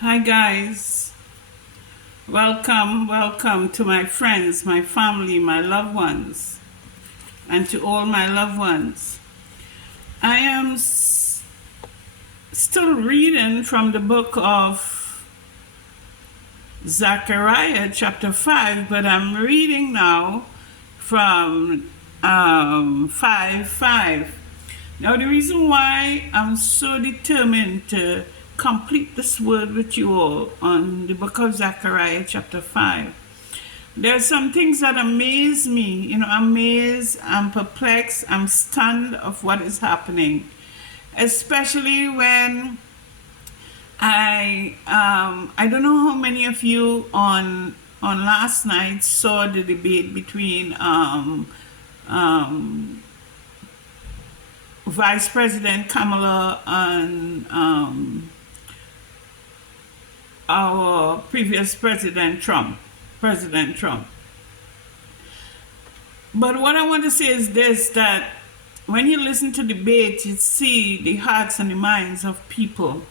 Hi guys, welcome to my friends, my family, my loved ones, and to all my loved ones. I am still reading from the book of Zechariah chapter 5, but I'm reading now from 5:5. Now the reason why I'm so determined to complete this word with you all on the book of Zechariah chapter 5. There are some things that amaze me, amazed, I'm perplexed, I'm stunned of what is happening. Especially when I don't know how many of you on last night saw the debate between Vice President Kamala and our previous President Trump. But what I want to say is this, that when you listen to debate, you see the hearts and the minds of people.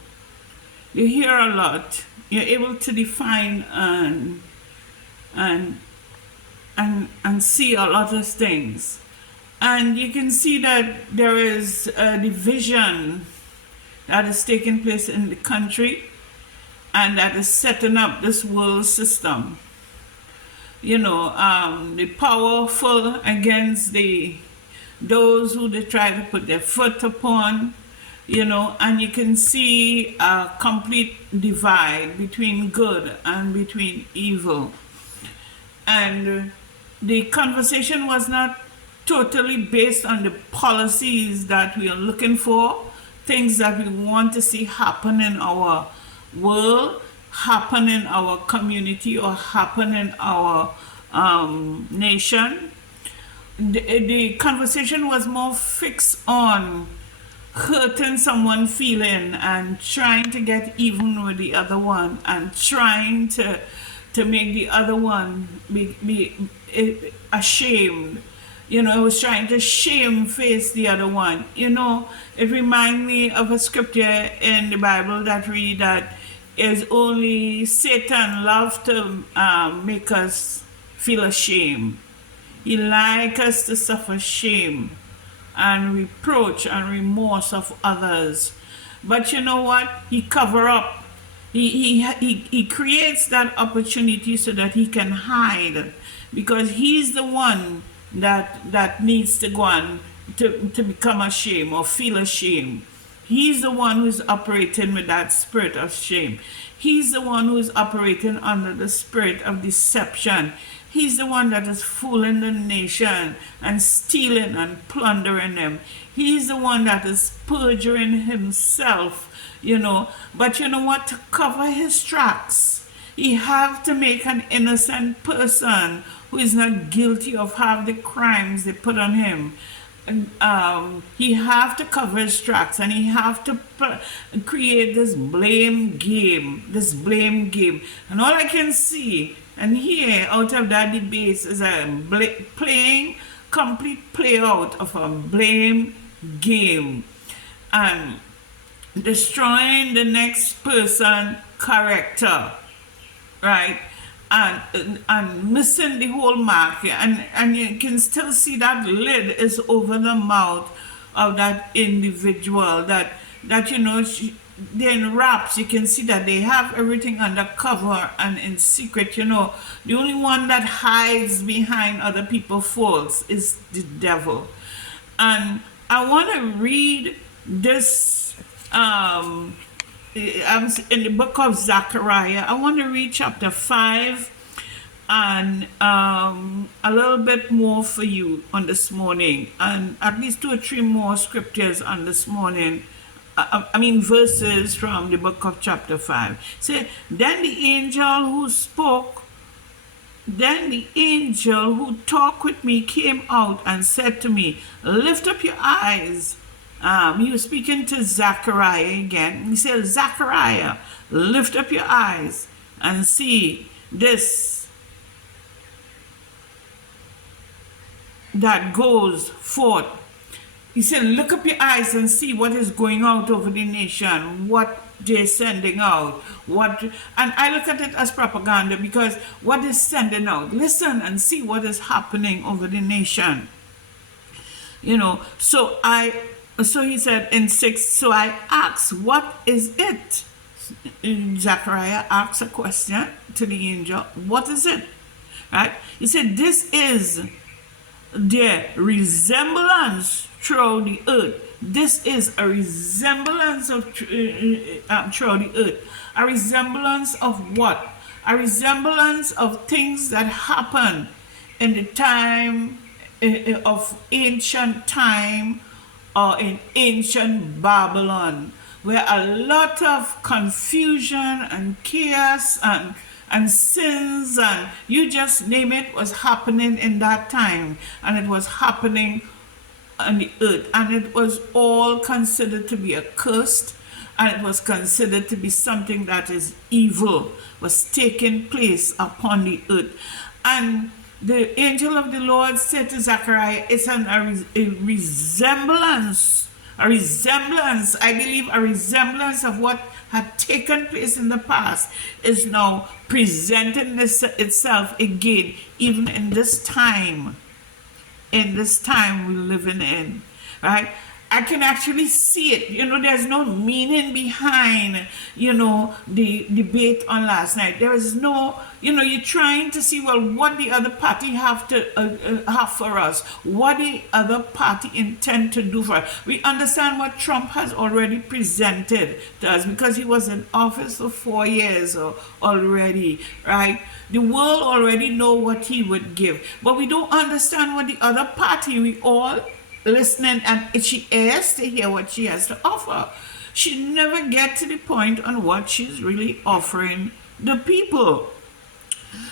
You hear a lot. You're able to define and see a lot of things. And you can see that there is a division that is taking place in the country and that is setting up this world system. The powerful against those who they try to put their foot upon, and you can see a complete divide between good and between evil. And the conversation was not totally based on the policies that we are looking for, things that we want to see happen in our world, happen in our community, or happen in our nation. The conversation was more fixed on hurting someone's feeling and trying to get even with the other one and trying to make the other one be ashamed. It was trying to shame face the other one. It reminds me of a scripture in the Bible that read that is only Satan love to make us feel ashamed. He like us to suffer shame and reproach and remorse of others. But you know what? He cover up. He creates that opportunity so that he can hide, because he's the one that needs to go on to become ashamed or feel ashamed. He's the one who's operating with that spirit of shame. He's the one who's operating under the spirit of deception. He's the one that is fooling the nation and stealing and plundering them. He's the one that is perjuring himself, But you know what? To cover his tracks, he have to make an innocent person who is not guilty of half the crimes they put on him. He have to cover his tracks, and he have to create this blame game. And all I can see and hear out of that debate is a complete play out of a blame game and destroying the next person character, right? And missing the whole mark, and you can still see that lid is over the mouth of that individual, that they're in wraps. You can see that they have everything under cover and in secret. The only one that hides behind other people's faults is the devil. And I want to read this in the book of Zechariah. I want to read chapter 5 and a little bit more for you on this morning, and at least 2 or 3 more scriptures on this morning. Verses from the book of chapter 5. Say, then the angel who talked with me came out and said to me, lift up your eyes. He was speaking to Zechariah again. He said, Zechariah, lift up your eyes and see this that goes forth. He said, look up your eyes and see what is going out over the nation, what they're sending out, what, and I look at it as propaganda because what is sending out, listen and see what is happening over the nation. So he said in 6, so I asked, what is it? Zechariah asked a question to the angel, what is it? Right? He said, this is their resemblance throughout the earth. This is a resemblance of throughout the earth. A resemblance of what? A resemblance of things that happened in the time of ancient time or in ancient Babylon, where a lot of confusion and chaos and sins and you just name it was happening in that time, and it was happening on the earth, and it was all considered to be accursed, and it was considered to be something that is evil was taking place upon the earth. And the angel of the Lord said to Zechariah, it's a resemblance, I believe a resemblance of what had taken place in the past is now presenting itself again, even in this time we're living in, right? I can actually see it. There's no meaning behind, the debate on last night. There is no, you're trying to see, well, what the other party have for us, what the other party intend to do for us. We understand what Trump has already presented to us because he was in office for 4 years already, right? The world already know what he would give, but we don't understand what the other party, we all listening and itchy ears to hear what she has to offer. She never get to the point on what she's really offering the people.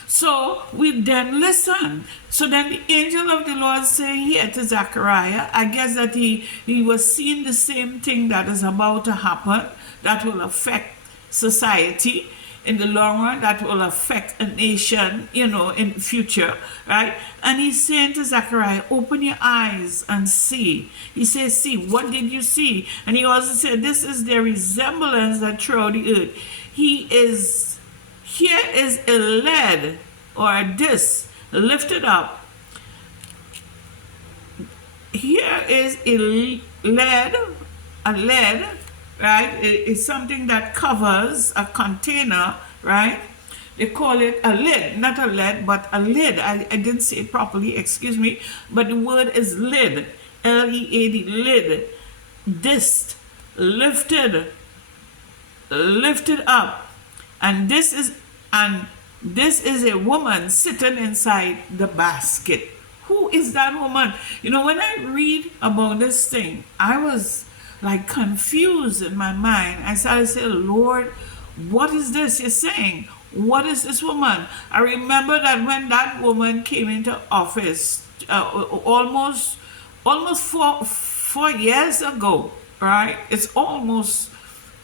So we then listen. So then the angel of the Lord saying here to Zechariah, I guess that he was seeing the same thing that is about to happen that will affect society in the long run, that will affect a nation, in the future, right? And he's saying to Zechariah, open your eyes and see. He says, see, what did you see? And he also said, this is their resemblance that throughout the earth. Here is a lead or a disc lifted up. Here is a lead, right? It's something that covers a container, right? They call it a lid, not a lead, but a lid. I didn't say it properly, excuse me, but the word is lid, L-E-A-D, lid, disc, lifted up, and this is a woman sitting inside the basket. Who is that woman? When I read about this thing, I was like confused in my mind. I started saying, Lord, what is this you're saying? What is this woman? I remember that when that woman came into office almost 4 years ago, right? It's almost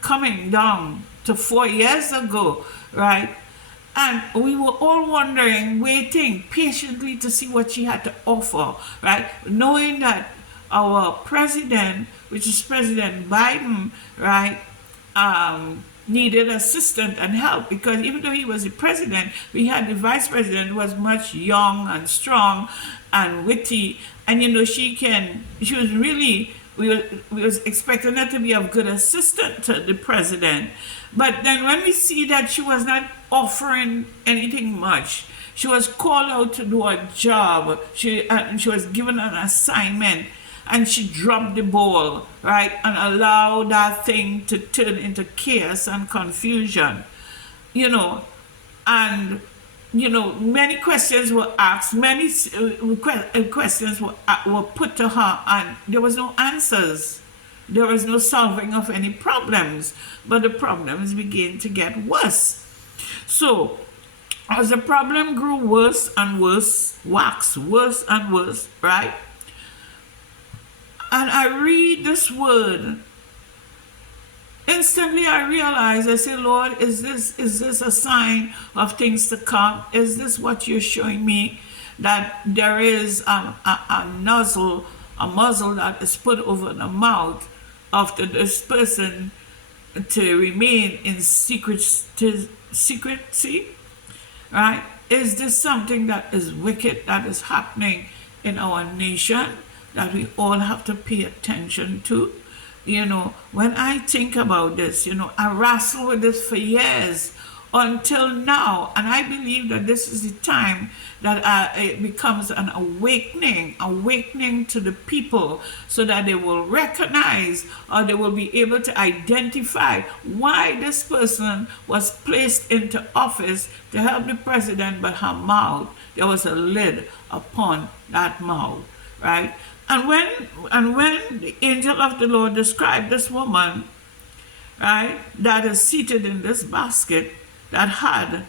coming down to 4 years ago, right? And we were all wondering, waiting patiently to see what she had to offer, right? Knowing that our president, which is President Biden, right, needed assistance and help, because even though he was the president, we had the vice president who was much young and strong and witty, and she was really, we was expecting her to be of good assistance to the president. But then when we see that she was not offering anything much, she was called out to do a job, she was given an assignment, and she dropped the ball, right, and allowed that thing to turn into chaos and confusion, and many questions were asked, many questions were put to her, and there was no answers. There was no solving of any problems, but the problems began to get worse. So as the problem grew worse and worse, waxed worse and worse, right? And I read this word. Instantly I realize, I say, Lord, is this a sign of things to come? Is this what you're showing me? That there is a nozzle a muzzle that is put over the mouth of this person to remain in secrecy, right? Is this something that is wicked that is happening in our nation that we all have to pay attention to? When I think about this, I wrestle with this for years until now, and I believe that this is the time that it becomes an awakening to the people, so that they will recognize, or they will be able to identify why this person was placed into office to help the president, but her mouth, there was a lid upon that mouth, right? And when the angel of the Lord described this woman, right, that is seated in this basket, that had,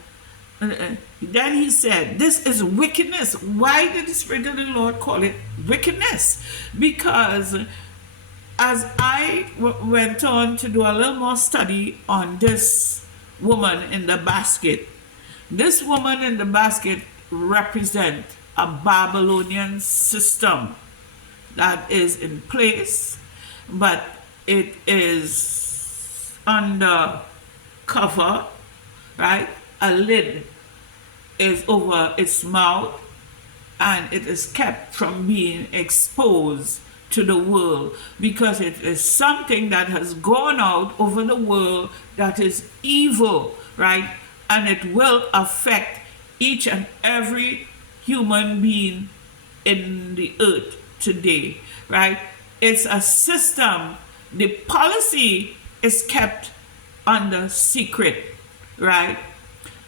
then he said, this is wickedness. Why did the Spirit of the Lord call it wickedness? Because as I went on to do a little more study on this woman in the basket, this woman in the basket represent a Babylonian system that is in place, but it is under cover, right? A lid is over its mouth, and it is kept from being exposed to the world, because it is something that has gone out over the world that is evil, right? And it will affect each and every human being in the earth today, right? It's a system. The policy is kept under secret, right?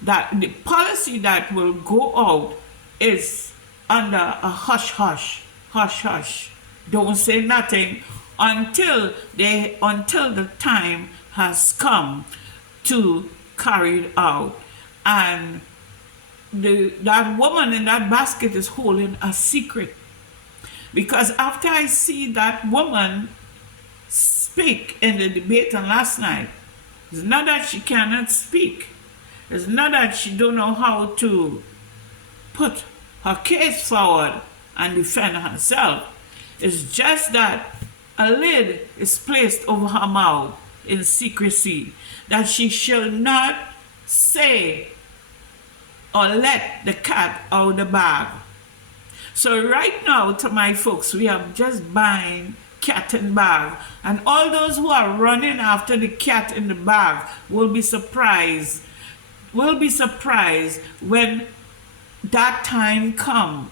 That the policy that will go out is under a hush. Don't say nothing until the time has come to carry it out. And that woman in that basket is holding a secret. Because after I see that woman speak in the debate on last night, it's not that she cannot speak. It's not that she don't know how to put her case forward and defend herself. It's just that a lid is placed over her mouth in secrecy, that she shall not say or let the cat out of the bag. So right now, to my folks, we are just buying cat in bag. And all those who are running after the cat in the bag will be surprised. Will be surprised when that time comes.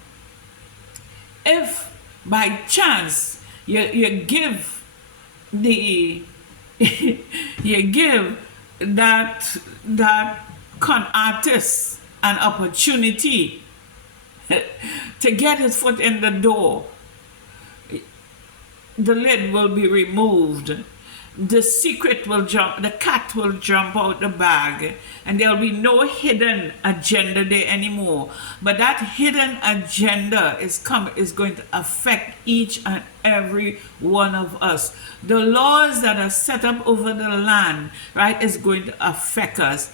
If by chance you give the you give that con artist an opportunity to get his foot in the door, the lid will be removed. The secret will jump, the cat will jump out the bag, and there'll be no hidden agenda there anymore. But that hidden agenda is going to affect each and every one of us. The laws that are set up over the land, right, is going to affect us.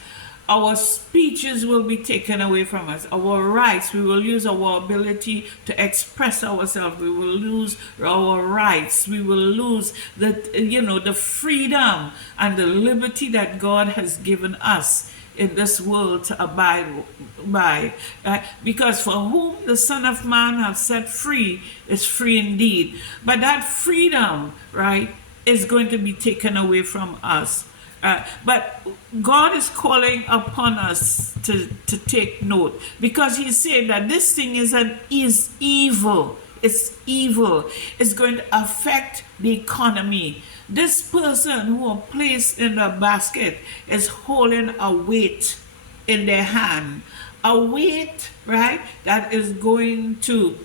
Our speeches will be taken away from us. Our rights, we will lose our ability to express ourselves. We will lose our rights. We will lose the freedom and the liberty that God has given us in this world to abide by. Because for whom the Son of Man has set free is free indeed. But that freedom, right, is going to be taken away from us. But God is calling upon us to take note, because He said that this thing is evil. It's evil. It's going to affect the economy. This person who are placed in the basket is holding a weight in their hand. A weight, right, that is going to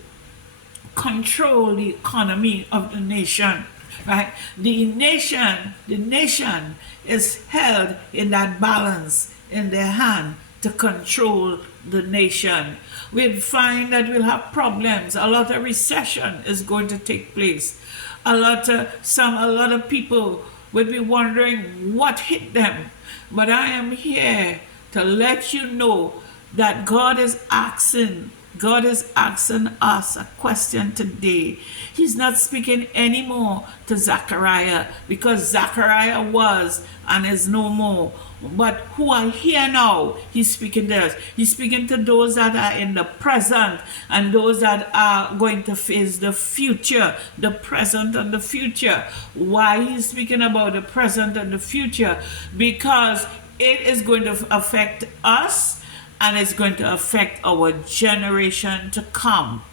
control the economy of the nation. Right? The nation is held in that balance in their hand to control the nation. We'll find that we'll have problems. A lot of recession is going to take place. A lot of people will be wondering what hit them. But I am here to let you know that God is asking God is asking us a question today. He's not speaking anymore to Zechariah, because Zechariah was and is no more. But who are here now, he's speaking to us. He's speaking to those that are in the present and those that are going to face the future, the present and the future. Why he's speaking about the present and the future? Because it is going to affect us, and it's going to affect our generation to come.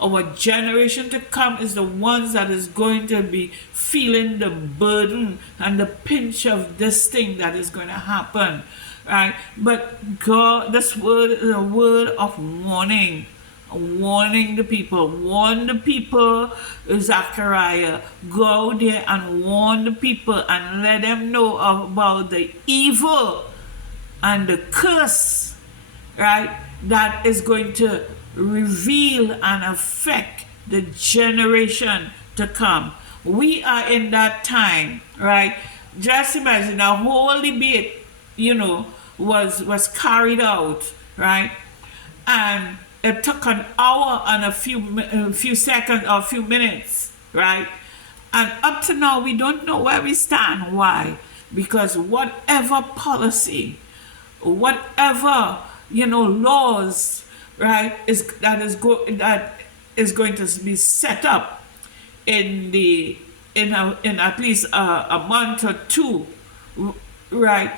Our generation to come is the ones that is going to be feeling the burden and the pinch of this thing that is going to happen, right? But God, this word is a word of warning. Warning the people. Warn the people, Zechariah. Go there and warn the people and let them know about the evil and the curse, right, that is going to reveal and affect the generation to come. We are in that time, right? Just imagine a whole debate, was carried out, right? And it took an hour and a few seconds or a few minutes, right? And up to now, we don't know where we stand. Why? Because whatever policy, whatever laws, right, that is going to be set up in at least a month or two, right,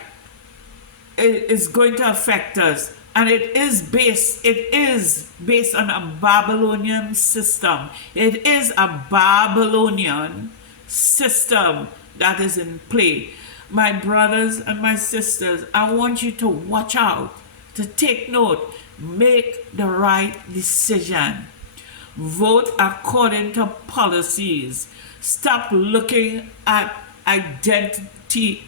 it is going to affect us. And it is based on a Babylonian system. It is a Babylonian system that is in play. My brothers and my sisters, I want you to watch out, to take note, make the right decision. Vote according to policies. Stop looking at identity.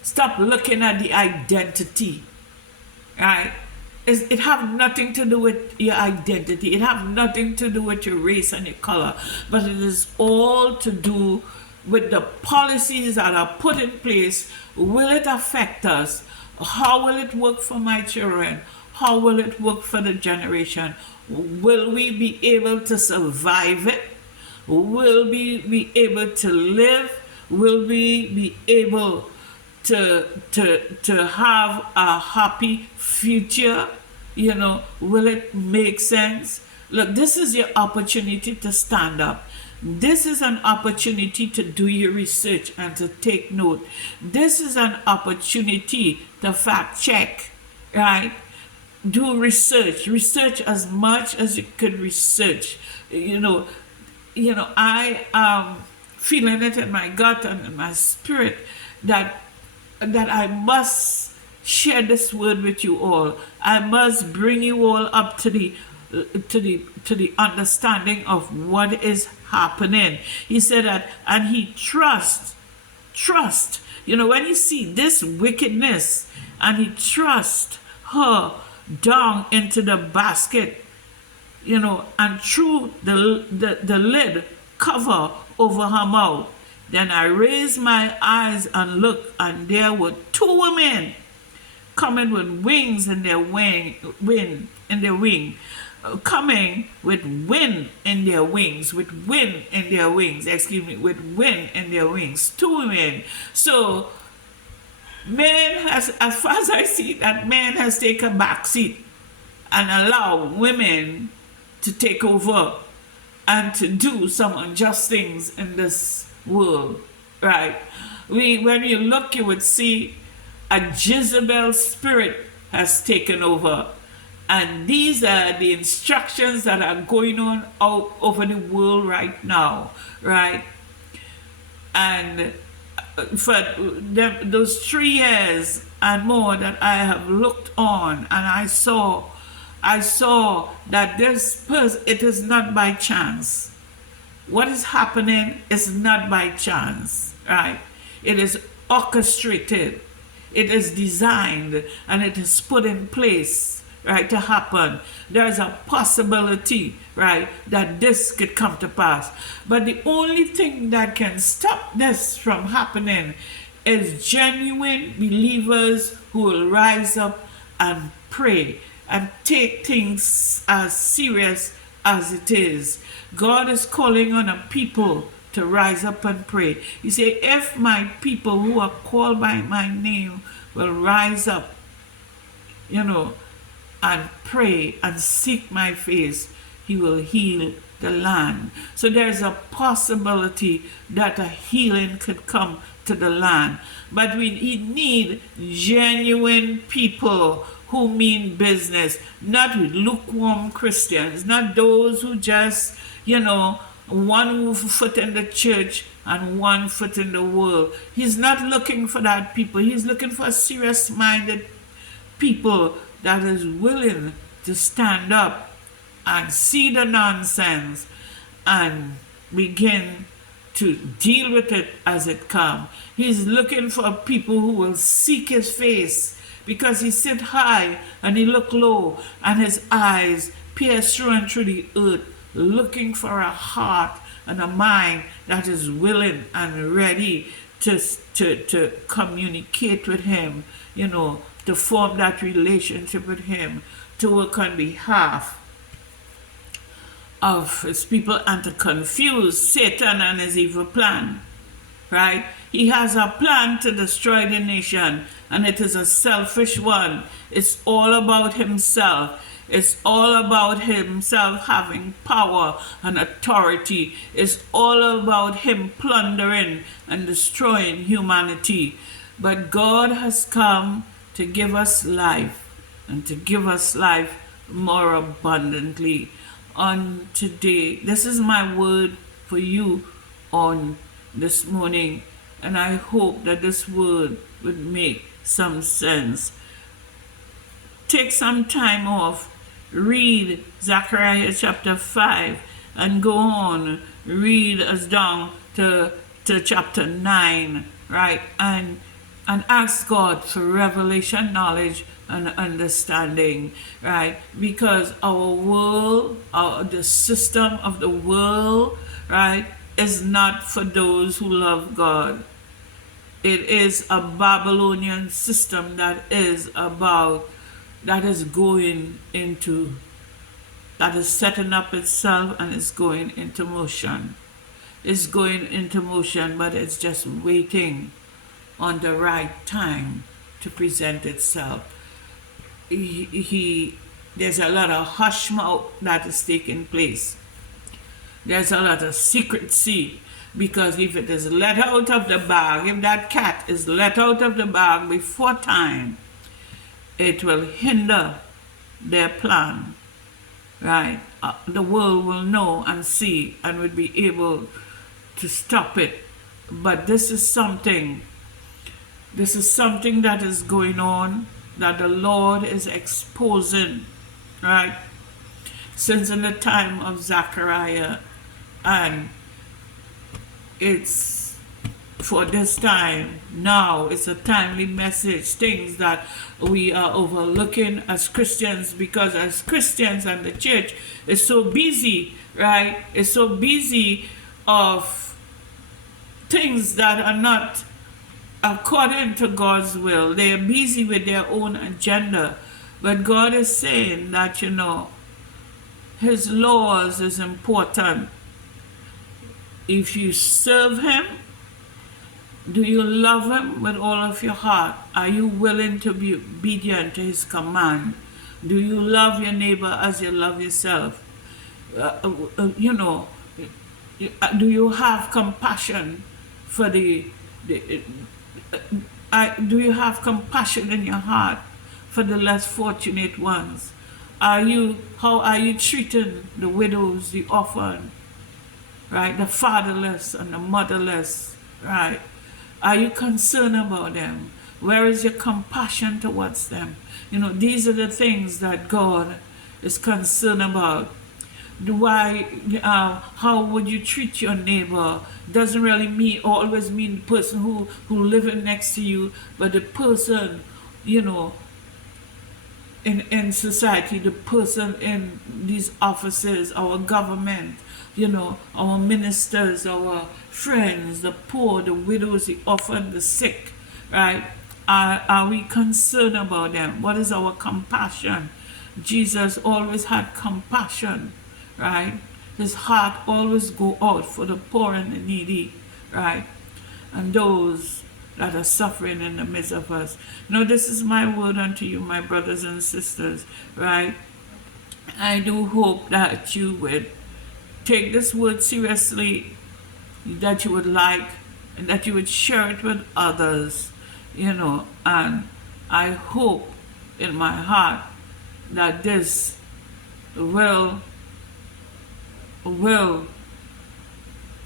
Stop looking at the identity, right? It have nothing to do with your identity. It have nothing to do with your race and your color, but it is all to do with the policies that are put in place. Will it affect us? How will it work for my children? How will it work for the generation? Will we be able to survive it? Will we be able to live? Will we be able to have a happy future? Will it make sense? Look, this is your opportunity to stand up. This is an opportunity to do your research and to take note. This is an opportunity to fact check, right? Do research as much as you could research. I am feeling it in my gut and in my spirit that I must share this word with you all. I must bring you all up to the understanding of what is happening. He said that, and he trust. When you see this wickedness, and he thrust her down into the basket, and threw the lid cover over her mouth. Then I raised my eyes and looked, and there were two women coming with wings in their coming with wind in their wings, with wind in their wings, two women. So man has, as far as I see, that man has taken a back seat and allow women to take over and to do some unjust things in this world, right? When you look, you would see a Jezebel spirit has taken over, and these are the instructions that are going on out over the world right now, right? And for those 3 years and more that I have looked on, and I saw that this person, it is not by chance. What is happening is not by chance, right? It is orchestrated, it is designed, and it is put in place, right, to happen. There's a possibility, right, that this could come to pass. But the only thing that can stop this from happening is genuine believers who will rise up and pray and take things as serious as it is. God is calling on a people to rise up and pray. He said, if my people who are called by my name will rise up, and pray and seek my face, he will heal the land. So there's a possibility that a healing could come to the land. But we need genuine people who mean business, not lukewarm Christians, not those who just, one foot in the church and one foot in the world. He's not looking for that people. He's looking for serious-minded people that is willing to stand up and see the nonsense and begin to deal with it as it comes. He's looking for people who will seek his face, because he sit high and he look low, and his eyes pierce through and through the earth, looking for a heart and a mind that is willing and ready to communicate with him, to form that relationship with him, to work on behalf of his people and to confuse Satan and his evil plan, right? He has a plan to destroy the nation, and it is a selfish one. It's all about himself. It's all about himself having power and authority. It's all about him plundering and destroying humanity. But God has come to give us life, and to give us life more abundantly. On today, this is my word for you on this morning, and I hope that this word would make some sense. Take some time off, read Zechariah chapter 5, and go on, read us down to chapter 9, right? And ask God for revelation, knowledge, and understanding, right? Because our world, the system of the world, right, is not for those who love God. It is a Babylonian system that is setting up itself and is going into motion. It's going into motion, but it's just waiting on the right time to present itself. There's a lot of hush mouth that is taking place. There's a lot of secrecy, because if it is let out of the bag, if that cat is let out of the bag before time, it will hinder their plan, right? The world will know and see and will be able to stop it. But this is something that is going on, that the Lord is exposing, right? Since in the time of Zechariah, and it's for this time now. It's a timely message, things that we are overlooking as Christians, because as Christians and the church is so busy, right? It's so busy of things that are not according to God's will. They are busy with their own agenda. But God is saying that, his laws is important. If you serve him, do you love him with all of your heart? Are you willing to be obedient to his command? Do you love your neighbor as you love yourself? Do you have compassion for do you have compassion in your heart for the less fortunate ones? How are you treating the widows, the orphan, right? The fatherless and the motherless, right? Are you concerned about them? Where is your compassion towards them? These are the things that God is concerned about. How would you treat your neighbor? Doesn't really always mean the person who living next to you, but the person, in society, the person in these offices, our government, our ministers, our friends, the poor, the widows, the orphan, the sick, right? Are we concerned about them? What is our compassion? Jesus always had compassion, right? His heart always go out for the poor and the needy, right? And those that are suffering in the midst of us. Now, this is my word unto you, my brothers and sisters, right? I do hope that you would take this word seriously, that you would like, and that you would share it with others, and I hope in my heart that this will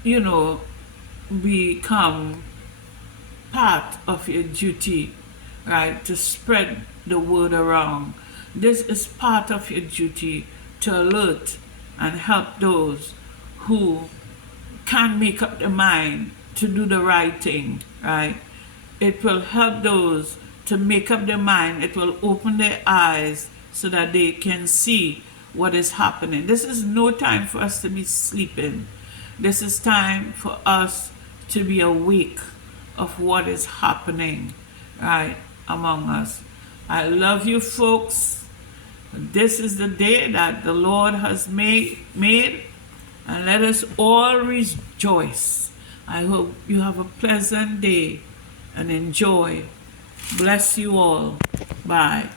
you know become part of your duty, right? To spread the word around. This is part of your duty, to alert and help those who can't make up their mind to do the right thing, right? It will help those to make up their mind. It will open their eyes so that they can see what is happening. This is no time for us to be sleeping. This is time for us to be awake of what is happening, right, among us. I love you, folks. This is the day that the Lord has made, and let us all rejoice. I hope you have a pleasant day and enjoy. Bless you all. Bye.